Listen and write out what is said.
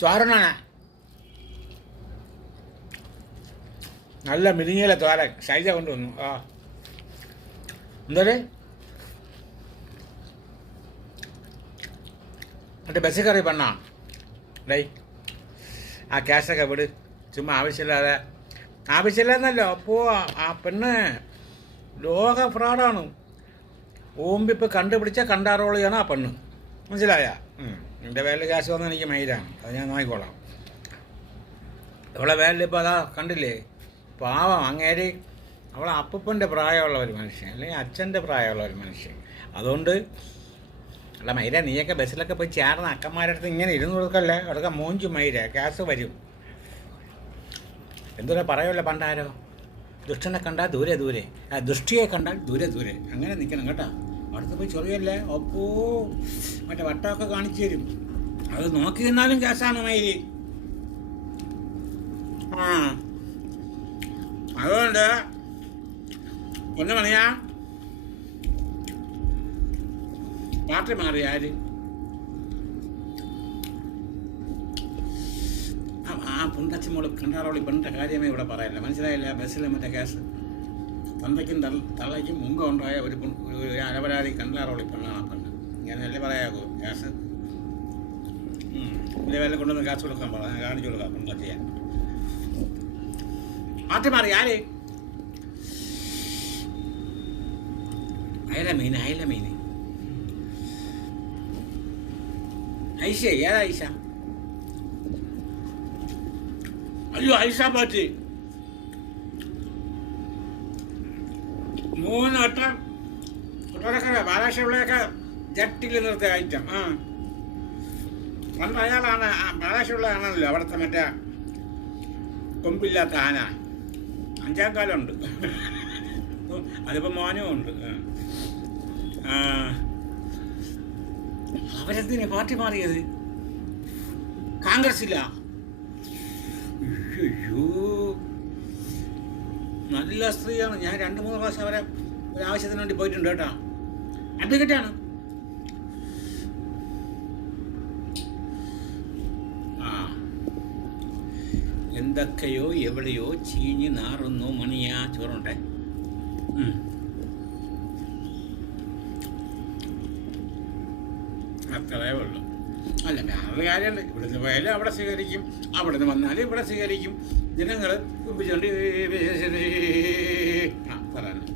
ചോരണാണ് നല്ല മിനിങ്ങിയിലെ തോരൻ ശൈജ കൊണ്ടുവന്നു. ആ. എന്തോരെ? എന്നിട്ട് ബസ്സിൽ കയറി പെണ്ണാ? ഡേ ആ ക്യാഷൊക്കെ വിട്. ചുമ്മാ ആവശ്യമില്ലാതെ. ആവശ്യമില്ലെന്നല്ലോ അപ്പോൾ ആ പെണ്ണ് ലോക ഫ്രോഡാണ് ഓമ്പിപ്പ് കണ്ടുപിടിച്ച കണ്ടാറോളിയാണ് ആ പെണ്ണ്. മനസ്സിലായ? എന്റെ പേരിൽ ക്യാഷ് വന്നാൽ എനിക്ക് മൈലാണ് അത് ഞാൻ നോക്കിക്കോളാം. അവളെ പേരിൽ ഇപ്പോൾ അതാ കണ്ടില്ലേ? പാവം അങ്ങേര് അവളെ അപ്പൂപ്പന്റെ പ്രായമുള്ള ഒരു മനുഷ്യൻ അല്ലെങ്കിൽ അച്ഛന്റെ പ്രായമുള്ള ഒരു മനുഷ്യൻ. അതുകൊണ്ട് അല്ല മൈര നീയൊക്കെ ബസ്സിലൊക്കെ പോയി ചേർന്ന് അക്കന്മാരുടെ അടുത്ത് ഇങ്ങനെ ഇരുന്ന് കൊടുക്കല്ലേ? അവിടെ മൂഞ്ചു മൈര ക്യാസ് വരും. എന്തോരാ പറയുമല്ലോ പണ്ടാരോ? ദുഷ്ടനെ കണ്ടാൽ ദൂരെ ദൂരെ. ദുഷ്ടിയെ കണ്ടാൽ ദൂരെ ദൂരെ. അങ്ങനെ നിൽക്കണം കേട്ടോ. അടുത്ത് പോയി ചൊറിയല്ലേ? ഒപ്പൂ മറ്റേ വട്ടമൊക്കെ കാണിച്ചു തരും. അത് നോക്കി നിന്നാലും കേസാണ് മൈരി ആ. അതുകൊണ്ട് ഒന്ന് പണിയാ. പാർട്ടി മാറി ആര്? ആ- പുണ്ടച്ചമോൾ കണ്ടാറോളി പെണ്ണിന്റെ കാര്യമേ ഇവിടെ പറയല്ല. മനസ്സിലായില്ല? ബസ്സിലെ മറ്റേ കേസ്. തന്തയ്ക്കും തള്ള തള്ളയ്ക്കും മുമ്പ് ഉണ്ടായ ഒരു ഒരു അലപരാതി കണ്ടാറോളി പെണ്ണാണ് പെണ്ണ്. ഇങ്ങനെയല്ലേ പറയാകൂ ഗ്യാസ്. ഇതേ വേല കൊണ്ടുവന്ന് കാശ് കൊടുക്കാൻ പറ കാണിച്ചു കൊടുക്കാം. പുണ്ടച്ചിയെ മാറ്റി മാറി. ആര്? അയല മീൻ അയല മീൻ ഐഷ ഏതാ ഐഷ അയ്യോ ഐഷ പാറ്റി മൂന്ന് വട്ടം. കുട്ടരക്കര ബാലാശിവിളയൊക്കെ ജട്ടിൽ നിർത്തിയ ഐറ്റം. ആ. പണ്ട് അയാളാണ് ബാലാശിവിളയാണല്ലോ അവിടുത്തെ മറ്റേ കൊമ്പില്ലാത്ത ആന. അഞ്ചാം കാലമുണ്ട്. അതിപ്പോൾ മോനും ഉണ്ട്. ആ. പാർട്ടി മാറിയത്? കോൺഗ്രസില്ല അയ്യോ. നല്ല സ്ത്രീയാണ്. ഞാൻ രണ്ട് മൂന്ന് പ്രാവശ്യം അവരെ ആവശ്യത്തിന് വേണ്ടി പോയിട്ടുണ്ട് കേട്ടോ. അഡ്വക്കേറ്റാണ് ആ. എന്തൊക്കെയോ എവിടെയോ ചീഞ്ഞ് നാറുന്നു മണിയാ ചോറുണ്ടേ. അത്രേ ഉള്ളൂ. അല്ല വേറെ കാര്യമുണ്ട് ഇവിടുന്ന് പോയാലും അവിടെ സ്വീകരിക്കും. അവിടുന്ന് വന്നാലും ഇവിടെ സ്വീകരിക്കും. ജനങ്ങൾ കുമ്പിച്ചുകൊണ്ട് പറയാൻ